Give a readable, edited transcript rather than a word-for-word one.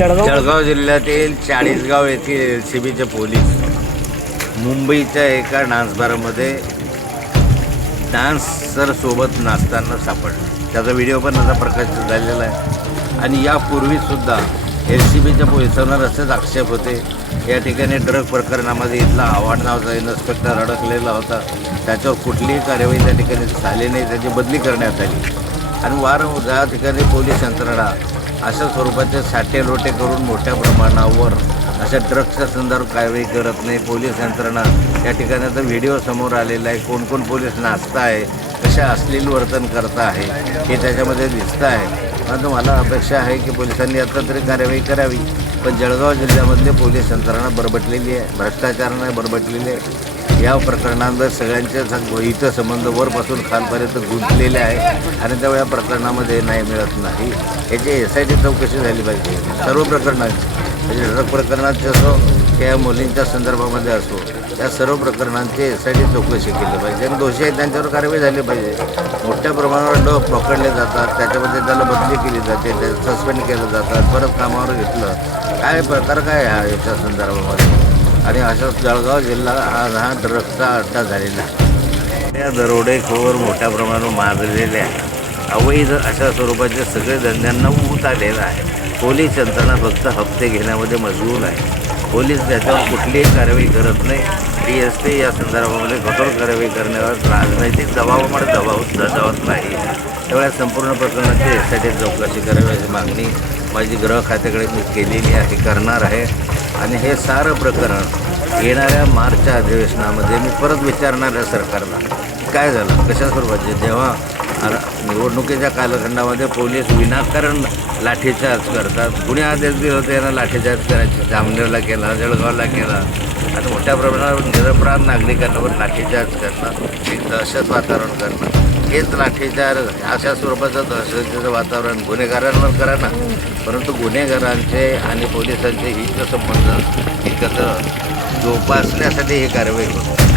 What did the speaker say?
जळगाव जिल्ह्यातील चाळीसगाव येथील LCBचे पोलीस मुंबईच्या एका डान्सबारमध्ये डान्सर सोबत नाचताना सापडले। त्याचा व्हिडिओ पण आता प्रकाशित झालेला आहे। आणि यापूर्वीसुद्धा LCBच्या पोलिसांवर असेच आक्षेप होते। या ठिकाणी ड्रग प्रकरणामध्ये इथला आव्हाड नावाचा इन्स्पेक्टर अडकलेला होता। त्याच्यावर कुठलीही कार्यवाही त्या ठिकाणी झाली नाही, त्याची बदली करण्यात आली। आणि वारंवार ज्या ठिकाणी पोलीस यंत्रणा अशा स्वरूपाचे साठे लोटे करून मोठ्या प्रमाणावर अशा ड्रग्सच्या संदर्भात कारवाई करत नाही। पोलीस यंत्रणा या ठिकाणी आता व्हिडिओ समोर आलेला आहे, कोण कोण पोलीस नाचत आहे, कशा अश्लील वर्तन करत आहे हे त्याच्यामध्ये दिसतं आहे। परंतु मला अपेक्षा आहे की पोलिसांनी आता तरी कार्यवाही करावी। पण जळगाव जिल्ह्यामधले पोलीस यंत्रणा बरबटलेली आहे, भ्रष्टाचाराने बरबटलेली आहे। या प्रकरणांवर सगळ्यांचे हितसंबंध वरपासून खालपर्यंत गुंतलेले आहे आणि त्या प्रकरणामध्ये न्याय मिळत नाही। याची SIT चौकशी झाली पाहिजे सर्व प्रकरणांची, म्हणजे ड्रग प्रकरणाचे असो किंवा मुलींच्या संदर्भामध्ये असो, या सर्व प्रकरणांची SIT चौकशी केली पाहिजे आणि दोषी आहेत त्यांच्यावर कारवाई झाली पाहिजे। मोठ्या प्रमाणावर डोग पकडले जातात, त्याच्यामध्ये त्याला बदली केली जाते, सस्पेंड केलं जातात, परत कामावर घेतलं, काय प्रकार काय याच्या संदर्भामध्ये। आणि अशाच जळगाव जिल्हा हा ड्रग्सचा अड्डा झालेला आहे। त्या दरोडेखोर मोठ्या प्रमाणावर माजलेले आहे। अवैध अशा स्वरूपाचे सगळे धंद्यांना ऊत आलेला आहे। पोलीस यंत्रणा फक्त हप्ते घेण्यामध्ये मशगूल आहे। पोलीस त्याच्यावर कुठलीही कारवाई करत नाही। DSP या संदर्भामध्ये कठोर कारवाई करण्यावर राजनैतिक दबावामुळे दबावत नाही। त्यामुळे संपूर्ण प्रकरणाची SIT चौकशी करावी अशी मागणी माझी गृह खात्याकडे मी केलेली आहे, करणार आहे। आणि हे सारं प्रकरण येणाऱ्या मार्चच्या अधिवेशनामध्ये मी परत विचारणार आहे सरकारला, काय झालं, कशा स्वरूपाचे। जेव्हा निवडणुकीच्या कालखंडामध्ये पोलीस विनाकारण लाठीचार्ज करतात, कुणी आदेश दिले होते यांना लाठीचार्ज करायचे, जामनेरला केला, जळगावला केला, आणि मोठ्या प्रमाणावर निरपराध नागरिकांवर लाठीचार्ज करणं, एक दहशत वातावरण करणं, हेच लाठीचार्ज अशा स्वरूपाचं दहशतीचं वातावरण गुन्हेगारांवर करा ना। परंतु गुन्हेगारांचे आणि पोलिसांचे हितसंबंध एकत्र जोपासण्यासाठी ही कारवाई होते।